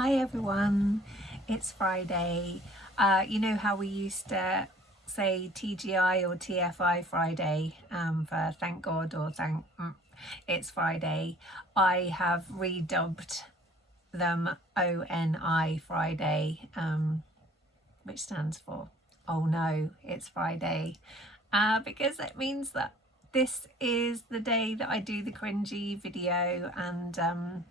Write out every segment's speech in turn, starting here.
Hi everyone, it's Friday. You know how we used to say TGI or TFI Friday for thank God or it's Friday. I have redubbed them ONI Friday, which stands for oh no, it's Friday, because it means that this is the day that I do the cringy video, and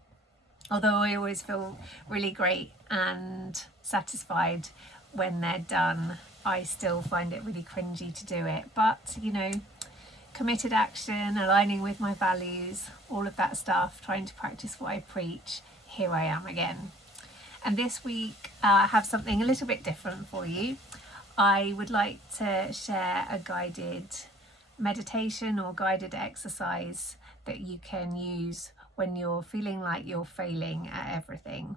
although I always feel really great and satisfied when they're done, I still find it really cringy to do it. But you know, committed action, aligning with my values, all of that stuff, trying to practice what I preach, here I am again. And this week I have something a little bit different for you. I would like to share a guided meditation or guided exercise that you can use when you're feeling like you're failing at everything.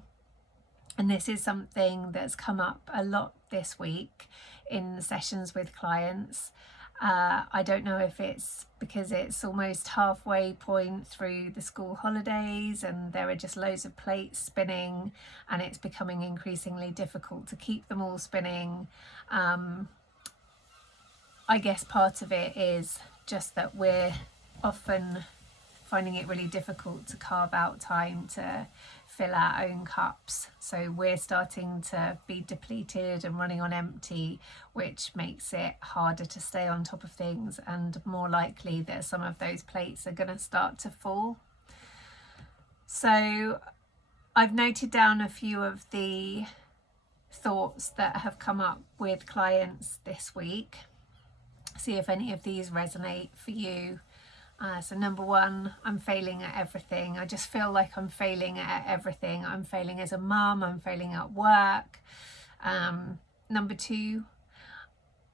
And this is something that's come up a lot this week in sessions with clients. I don't know if it's because it's almost halfway point through the school holidays and there are just loads of plates spinning and it's becoming increasingly difficult to keep them all spinning. I guess part of it is just that we're often finding it really difficult to carve out time to fill our own cups. So we're starting to be depleted and running on empty, which makes it harder to stay on top of things and more likely that some of those plates are going to start to fall. So I've noted down a few of the thoughts that have come up with clients this week. See if any of these resonate for you. So number one, I'm failing at everything. I just feel like I'm failing at everything. I'm failing as a mum, I'm failing at work. Number two,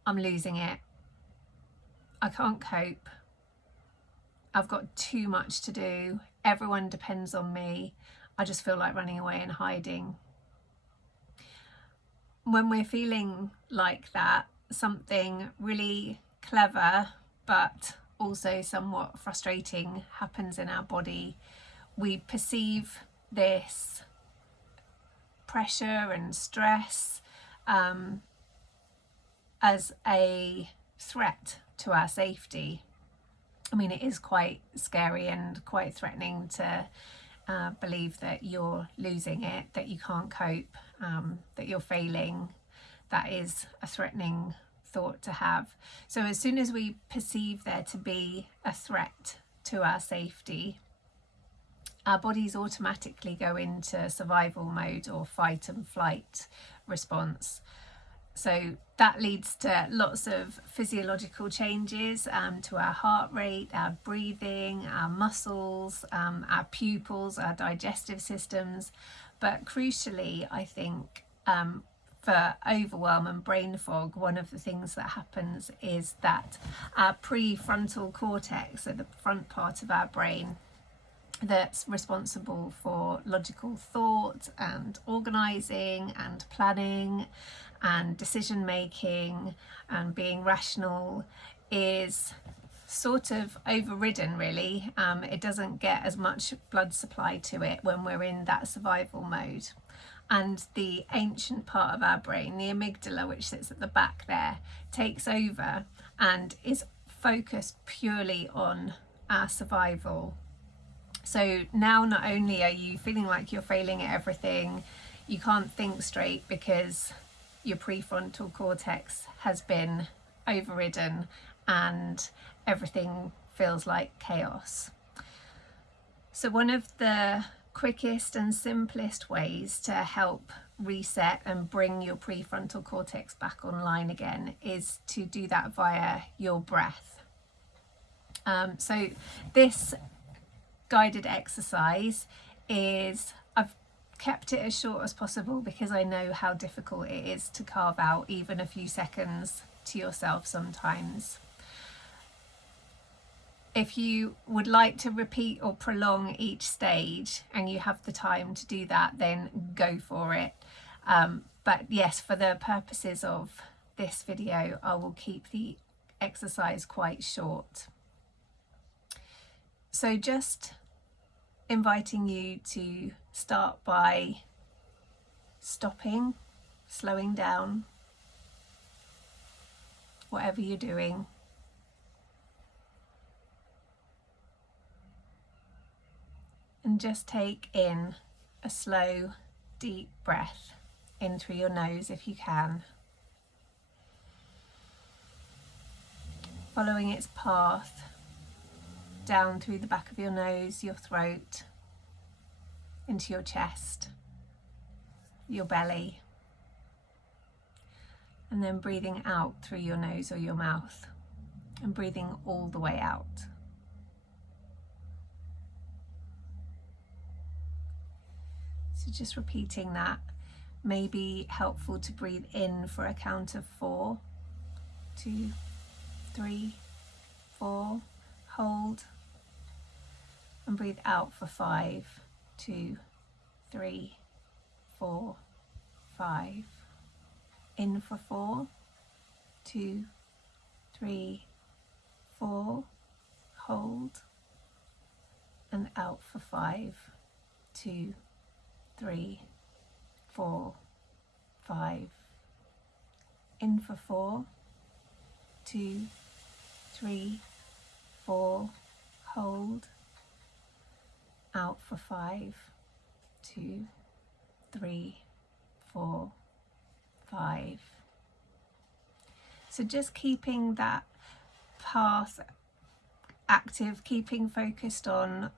I'm losing it. I can't cope. I've got too much to do. Everyone depends on me. I just feel like running away and hiding. When we're feeling like that, something really clever but also somewhat frustrating happens in our body. We perceive this pressure and stress as a threat to our safety. I mean, it is quite scary and quite threatening to believe that you're losing it, that you can't cope, that you're failing. That is a threatening thought to have. So as soon as we perceive there to be a threat to our safety, our bodies automatically go into survival mode or fight and flight response. So that leads to lots of physiological changes to our heart rate, our breathing, our muscles, our pupils, our digestive systems. But crucially, I think for overwhelm and brain fog, one of the things that happens is that our prefrontal cortex, so the front part of our brain that's responsible for logical thought and organising and planning and decision making and being rational, is sort of overridden really. It doesn't get as much blood supply to it when we're in that survival mode. And the ancient part of our brain, the amygdala, which sits at the back there, takes over and is focused purely on our survival. So now not only are you feeling like you're failing at everything, you can't think straight because your prefrontal cortex has been overridden and everything feels like chaos. So one of the quickest and simplest ways to help reset and bring your prefrontal cortex back online again is to do that via your breath. So this guided exercise is, I've kept it as short as possible because I know how difficult it is to carve out even a few seconds to yourself sometimes. If you would like to repeat or prolong each stage and you have the time to do that, then go for it. But yes, for the purposes of this video, I will keep the exercise quite short. So just inviting you to start by stopping, slowing down, whatever you're doing. And just take in a slow, deep breath in through your nose if you can. Following its path down through the back of your nose, your throat, into your chest, your belly, and then breathing out through your nose or your mouth and breathing all the way out. So just repeating that. May be helpful to breathe in for a count of 4, 2, 3, 4, hold, and breathe out for 5, 2, 3, 4, 5. In for 4, 2, 3, 4, hold, and out for 5, 2, 3, 4, 5. In for 4, 2, 3, 4, hold, out for 5, 2, 3, 4, 5. So just keeping that path active, keeping focused on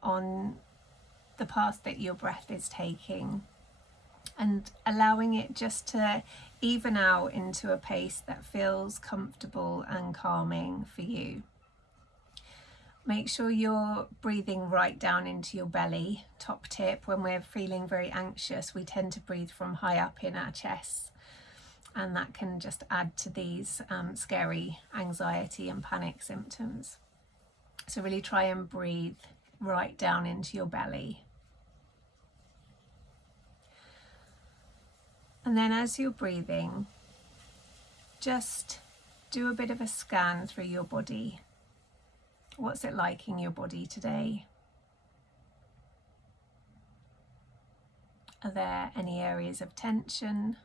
the path that your breath is taking, and allowing it just to even out into a pace that feels comfortable and calming for you. Make sure you're breathing right down into your belly, top tip. When we're feeling very anxious, we tend to breathe from high up in our chests, and that can just add to these scary anxiety and panic symptoms. So really try and breathe right down into your belly. And then as you're breathing, just do a bit of a scan through your body. What's it like in your body today? Are there any areas of tension?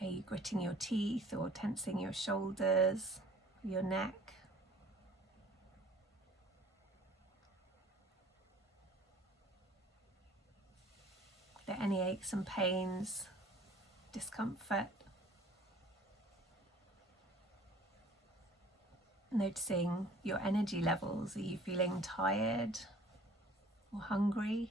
Are you gritting your teeth or tensing your shoulders, your neck? Are there any aches and pains, discomfort? Noticing your energy levels. Are you feeling tired or hungry?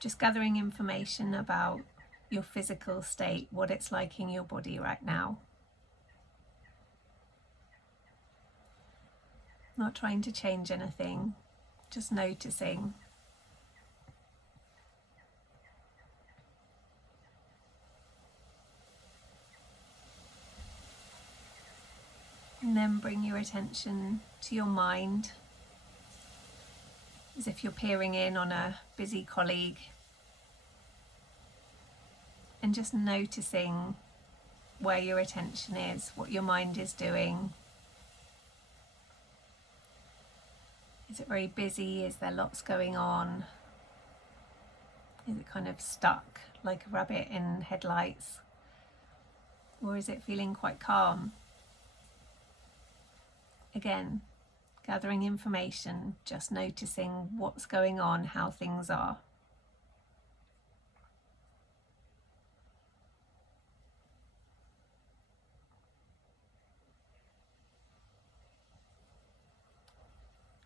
Just gathering information about your physical state, what it's like in your body right now. Not trying to change anything, just noticing. And then bring your attention to your mind, as if you're peering in on a busy colleague, and just noticing where your attention is, what your mind is doing. Is it very busy? Is there lots going on? Is it kind of stuck like a rabbit in headlights? Or is it feeling quite calm? Again, gathering information, just noticing what's going on, how things are.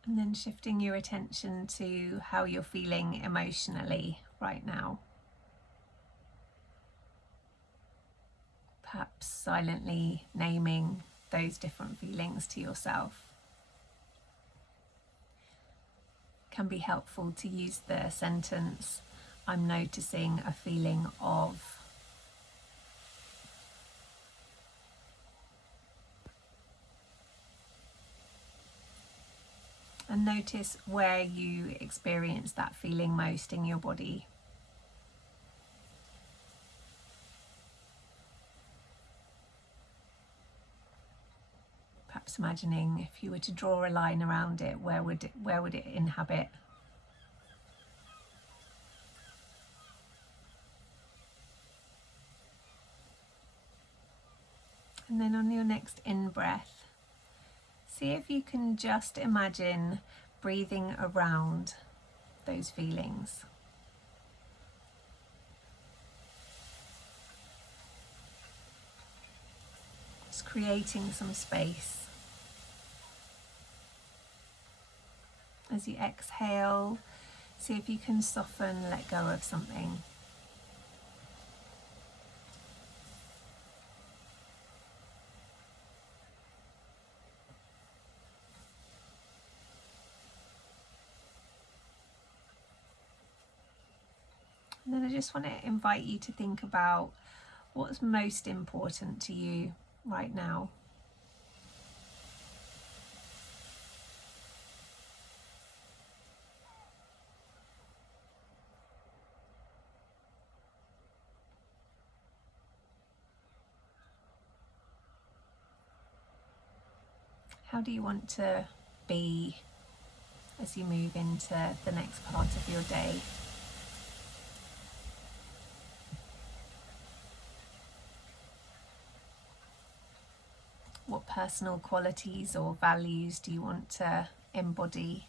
And then shifting your attention to how you're feeling emotionally right now. Perhaps silently naming those different feelings to yourself. It can be helpful to use the sentence, "I'm noticing a feeling of." And notice where you experience that feeling most in your body. Perhaps imagining if you were to draw a line around it, where would it inhabit? And then on your next in-breath, see if you can just imagine breathing around those feelings. Just creating some space. As you exhale, see if you can soften, let go of something. And then I just want to invite you to think about what's most important to you right now. How do you want to be as you move into the next part of your day? What personal qualities or values do you want to embody?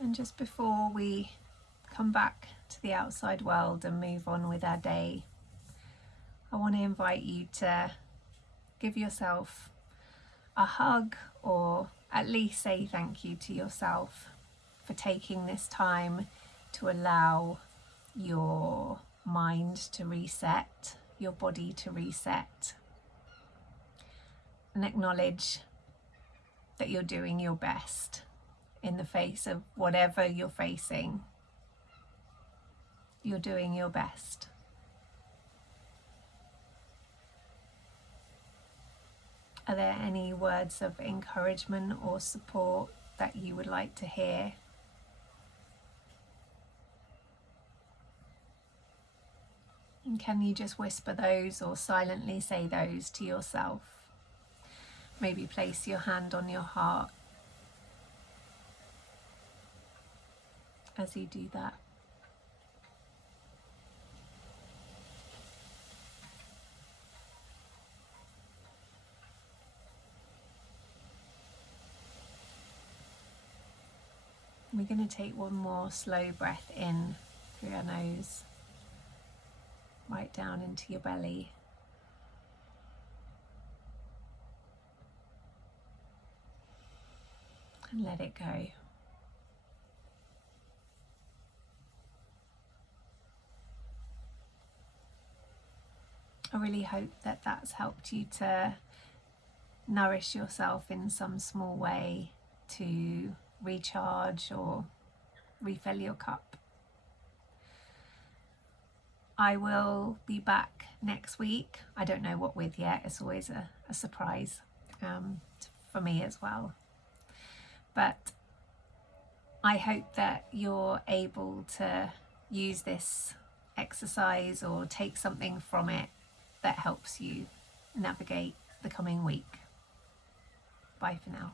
And just before we come back to the outside world and move on with our day, I want to invite you to give yourself a hug, or at least say thank you to yourself for taking this time to allow your mind to reset, your body to reset, and acknowledge that you're doing your best in the face of whatever you're facing. You're doing your best. Are there any words of encouragement or support that you would like to hear? And can you just whisper those or silently say those to yourself? Maybe place your hand on your heart as you do that. We're going to take one more slow breath in through your nose, right down into your belly. And let it go. I really hope that that's helped you to nourish yourself in some small way, to recharge or refill your cup. I will be back next week. I don't know what with yet. It's always a surprise for me as well. But I hope that you're able to use this exercise or take something from it that helps you navigate the coming week. Bye for now.